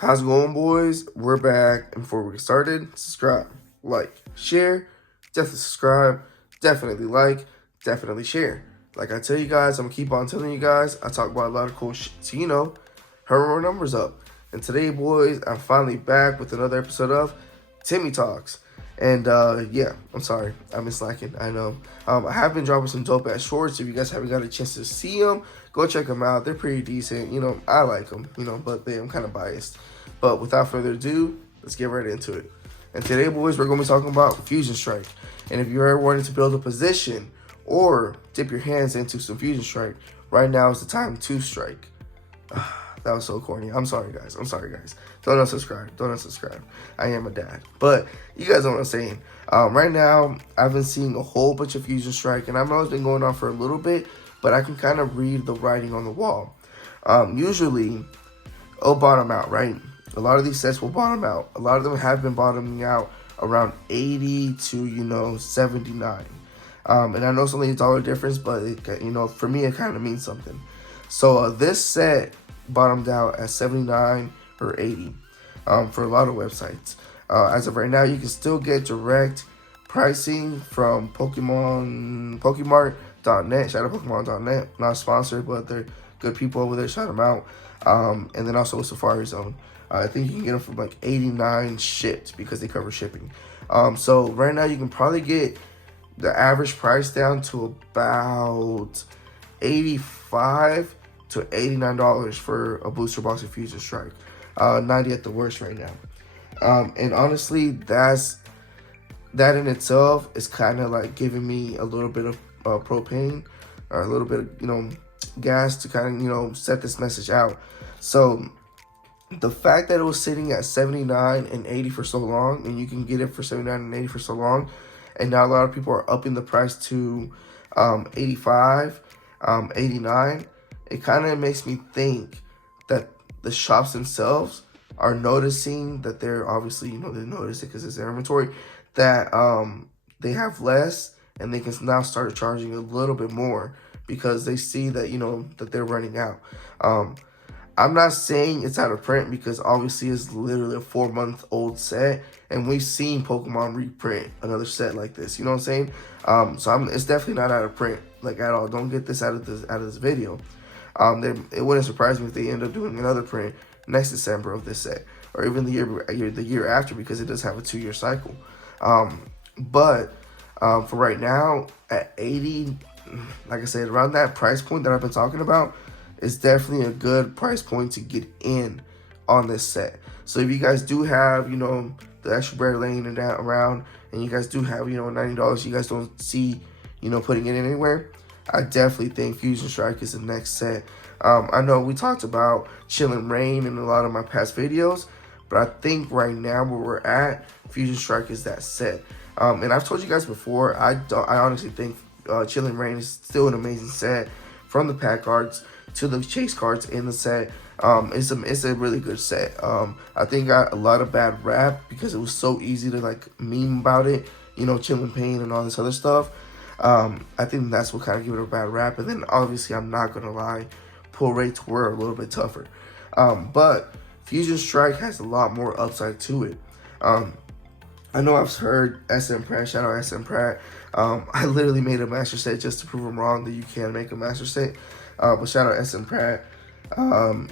How's it going, boys? We're back. And before we get started, subscribe, like, share. Definitely subscribe. Definitely like. Definitely share. Like I tell you guys, I'm going to keep on telling you guys. I talk about a lot of cool shit. So, hurry our numbers up. And today, boys, I'm finally back with another episode of Timmy Talks. And, yeah, I'm sorry. I've been slacking. I know. I have been dropping some dope ass shorts. If you guys haven't got a chance to see them, go check them out. They're pretty decent. I like them, but I'm kind of biased. But without further ado, let's get right into it. And today, boys, we're going to be talking about Fusion Strike. And if you're ever wanting to build a position or dip your hands into some Fusion Strike, right now is the time to strike. That was so corny. I'm sorry, guys. Don't unsubscribe. I am a dad. But you guys know what I'm saying. Right now, I've been seeing a whole bunch of Fusion Strike, and I know it's been going on for a little bit, but I can kind of read the writing on the wall. Usually, it'll bottom out, right? A lot of these sets will bottom out. A lot of them have been bottoming out around 80 to, 79. And I know it's only a $1 difference, but, for me, it kind of means something. So this set bottomed out at 79 or 80 for a lot of websites. As of right now, you can still get direct pricing from Pokemart.net. Shout out Pokemon.net. Not sponsored, but they're good people over there. Shout them out. And then also Safari Zone. I think you can get them from like 89 shipped because they cover shipping. So right now you can probably get the average price down to about $85 to $89 for a booster box of Fusion Strike. 90 at the worst right now. And honestly, that in itself is kind of like giving me a little bit of propane or a little bit of, gas to kind of, set this message out. So the fact that it was sitting at 79 and 80 for so long, and you can get it for 79 and 80 for so long, and now a lot of people are upping the price to 85, 89, it kind of makes me think that the shops themselves are noticing that they're obviously, they notice it because it's their inventory, that they have less and they can now start charging a little bit more because they see that, that they're running out. I'm not saying it's out of print because obviously it's literally a 4-month-old set, and we've seen Pokemon reprint another set like this. You know what I'm saying? So it's definitely not out of print like at all. Don't get this out of this video. It wouldn't surprise me if they end up doing another print next December of this set, or even the year after, because it does have a 2-year cycle. But for right now at 80, like I said, around that price point that I've been talking about, it's definitely a good price point to get in on this set. So if you guys do have, the extra bread laying it down around, and you guys do have, $90, you guys don't see, putting it anywhere, I definitely think Fusion Strike is the next set. I know we talked about Chillin' Rain in a lot of my past videos, but I think right now where we're at, Fusion Strike is that set. And I've told you guys before, I honestly think Chillin' Rain is still an amazing set, from the pack cards to the chase cards in the set. It's a really good set. I think it got a lot of bad rap because it was so easy to like meme about it, Chillin' Pain and all this other stuff. I think that's what kind of gave it a bad rap. And then obviously, I'm not gonna lie, pull rates were a little bit tougher. But Fusion Strike has a lot more upside to it. I know I've heard SM Pratt, shout out SM Pratt. I literally made a master set just to prove him wrong that you can make a master set. But shout out SM Pratt.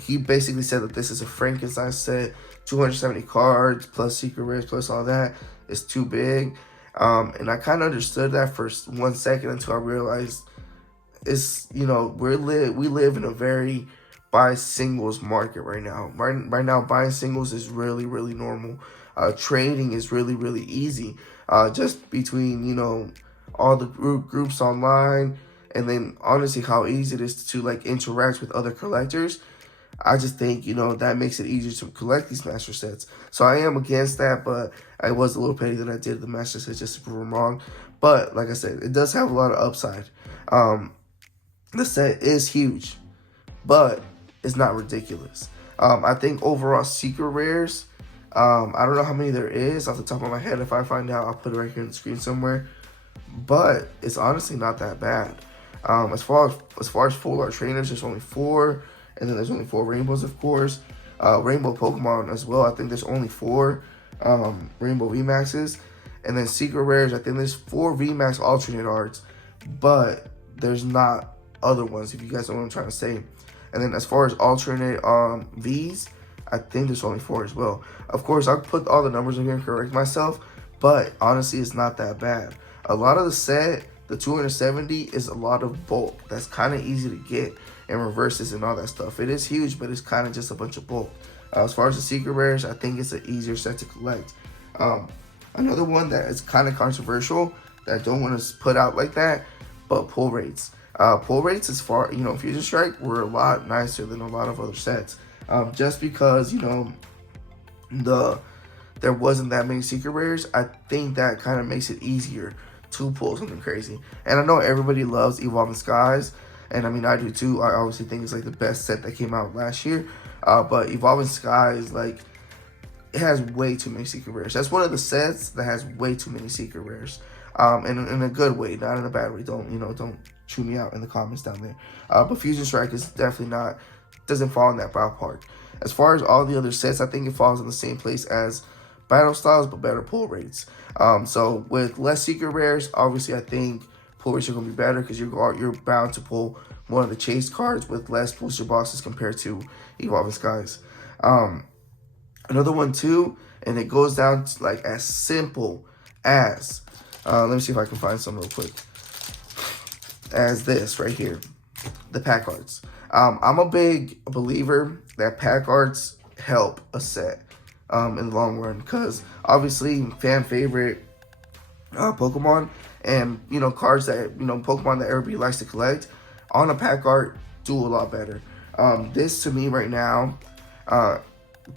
He basically said that this is a Frankenstein set, 270 cards plus secret rares plus all that. It's too big. And I kind of understood that for 1 second until I realized it's, we live in a very buy singles market right now. Right now, buying singles is really, really normal. Trading is really, really easy. Just between, all the groups online, and then honestly how easy it is to like interact with other collectors. I just think, that makes it easier to collect these master sets. So I am against that, but I was a little petty that I did the master set just to prove them wrong. But like I said, it does have a lot of upside. The set is huge, but it's not ridiculous. I think overall secret rares, I don't know how many there is off the top of my head. If I find out, I'll put it right here on the screen somewhere. But it's honestly not that bad. As far as full art trainers, there's only 4, and then there's only 4 rainbows, of course. Rainbow Pokemon as well. I think there's only 4 Rainbow VMAXs. And then Secret Rares, I think there's 4 VMAX alternate arts, but there's not other ones, if you guys know what I'm trying to say. And then as far as alternate Vs, I think there's only 4 as well. Of course, I'll put all the numbers in here and correct myself, but honestly, it's not that bad. A lot of the set, the 270, is a lot of bulk. That's kind of easy to get, and reverses and all that stuff. It is huge, but it's kind of just a bunch of bulk. As far as the Secret Rares, I think it's an easier set to collect. Another one that is kind of controversial that I don't want to put out like that, but pull rates. Pull rates, as far, Fusion Strike were a lot nicer than a lot of other sets. Just because, there wasn't that many Secret Rares, I think that kind of makes it easier to pull something crazy. And I know everybody loves Evolving Skies, and I mean, I do too. I obviously think it's like the best set that came out last year. But Evolving Skies, like, it has way too many Secret Rares. That's one of the sets that has way too many Secret Rares. In a good way, not in a bad way. Don't chew me out in the comments down there. But Fusion Strike is definitely doesn't fall in that ballpark. As far as all the other sets, I think it falls in the same place as Battle Styles, but better pull rates. So with less Secret Rares, obviously I think pull rates are going to be better because you're bound to pull one of the chase cards with less booster boxes compared to Evolving Skies. Another one too, and it goes down to like as simple as, let me see if I can find some real quick, as this right here, the pack arts. I'm a big believer that pack arts help a set in the long run, because obviously fan favorite Pokemon, and cards that Pokemon that everybody likes to collect on a pack art do a lot better. This to me right now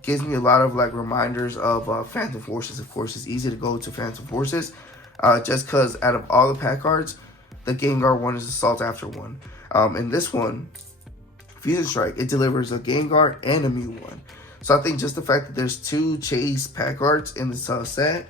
gives me a lot of like reminders of Phantom Forces. Of course, it's easy to go to Phantom Forces just because out of all the pack cards, the Gengar one is Assault After one. And this one, Fusion Strike, it delivers a Gengar and a Mew one. So I think just the fact that there's 2 chase pack arts in this set,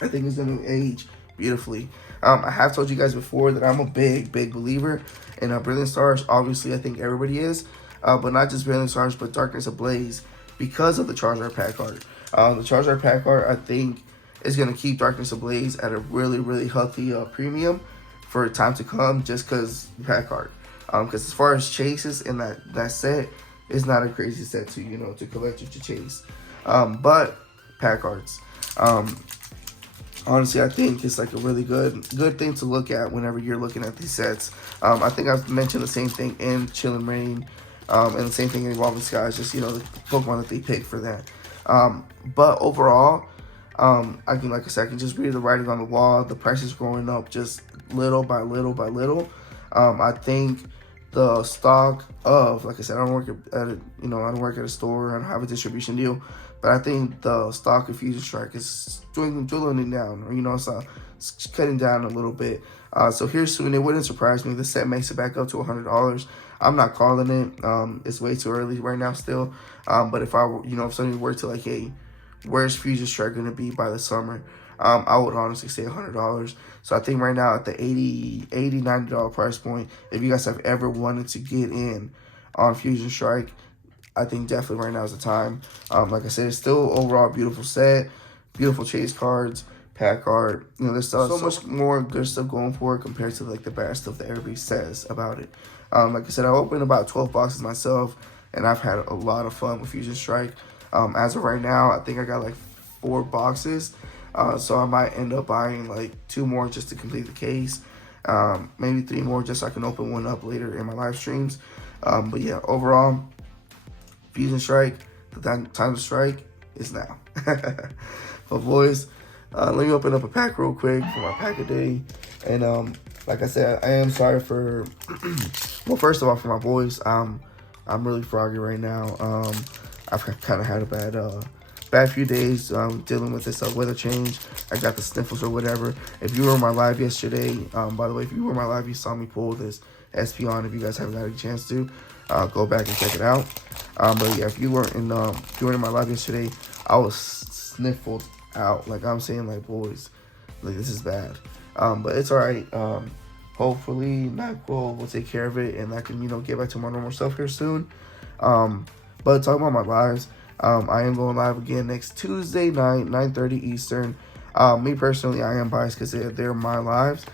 I think is going to age beautifully. I have told you guys before that I'm a big believer in Brilliant Stars. Obviously, I think everybody is. But not just Brilliant Stars, but Darkness Ablaze, because of the Charizard pack art. The Charizard pack art, I think, is going to keep Darkness Ablaze at a really healthy premium for time to come, just because pack art. Because as far as chases in that set, it's not a crazy set to collect or to chase. But pack arts. Honestly, I think it's like a really good thing to look at whenever you're looking at these sets. I think I've mentioned the same thing in Chill and Rain, and the same thing in Evolving Skies, just the Pokemon that they pick for that. But overall, like I said, I can just read the writing on the wall. The price is going up just little by little. I think the stock of, like I said, I don't work at a store. I don't have a distribution deal, but I think the stock of Fusion Strike is dwindling down, so it's cutting down a little bit. So here soon, it wouldn't surprise me. The set makes it back up to $100. I'm not calling it. It's way too early right now still. But if if somebody were to like, hey, where's Fusion Strike going to be by the summer? I would honestly say $100. So I think right now at the $80, $90 price point, if you guys have ever wanted to get in on Fusion Strike, I think definitely right now is the time. Like I said, it's still overall a beautiful set, beautiful chase cards, pack art. There's so much more good stuff going for it compared to like the bad stuff that everybody says about it. Like I said, I opened about 12 boxes myself, and I've had a lot of fun with Fusion Strike. As of right now, I think I got like 4 boxes. So I might end up buying like 2 more just to complete the case. Maybe 3 more just so I can open one up later in my live streams. But yeah, overall, Fusion Strike, the time to strike is now. But boys, let me open up a pack real quick for my pack a day. And like I said, I am sorry for, well, first of all, for my voice. I'm really froggy right now. I've kind of had a bad few days dealing with this weather change. I got the sniffles or whatever. If you were in my live yesterday, by the way, if you were in my live, you saw me pull this SP on. If you guys haven't had a chance to, go back and check it out. But yeah, if you weren't in my live yesterday, I was sniffled out. Like I'm saying, like, boys, like this is bad. But it's all right. Hopefully, NyQuil will take care of it, and I can get back to my normal self here soon. But talking about my lives, I am going live again next Tuesday night, 9:30 Eastern. Me personally, I am biased because they're my lives,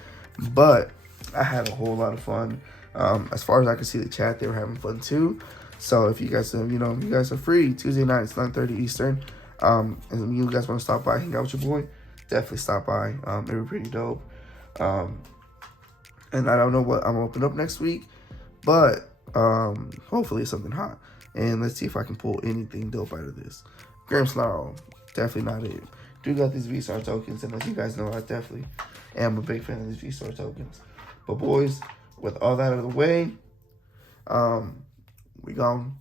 but I had a whole lot of fun. As far as I can see the chat, they were having fun too. So if you guys, you guys are free Tuesday nights, 9:30 Eastern, and you guys want to stop by, hang out with your boy, definitely stop by. They were pretty dope. And I don't know what I'm gonna open up next week, but hopefully it's something hot. And let's see if I can pull anything dope out of this. Grim Snarl, definitely not it. Do got these V-Star tokens, and as you guys know, I definitely am a big fan of these V-Star tokens. But boys, with all that out of the way, we gone.